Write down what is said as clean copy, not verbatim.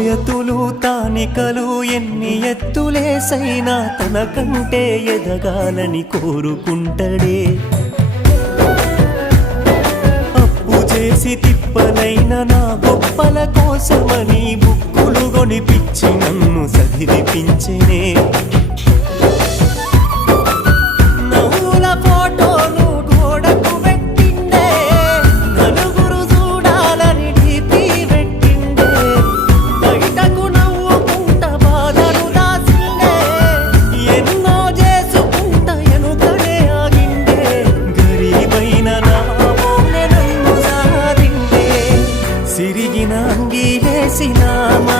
ఆయతులు తానికలు ఎన్ని ఎత్తులేసైనా తనకంటే ఎదగాలని కోరుకుంటడే. అప్పు చేసి తిప్పలైన నా గొప్పల కోసమని బుక్కులు కొనిపిచ్చి నన్ను చదివిపించెనే. సిరిగిన అంగీలేసిన మా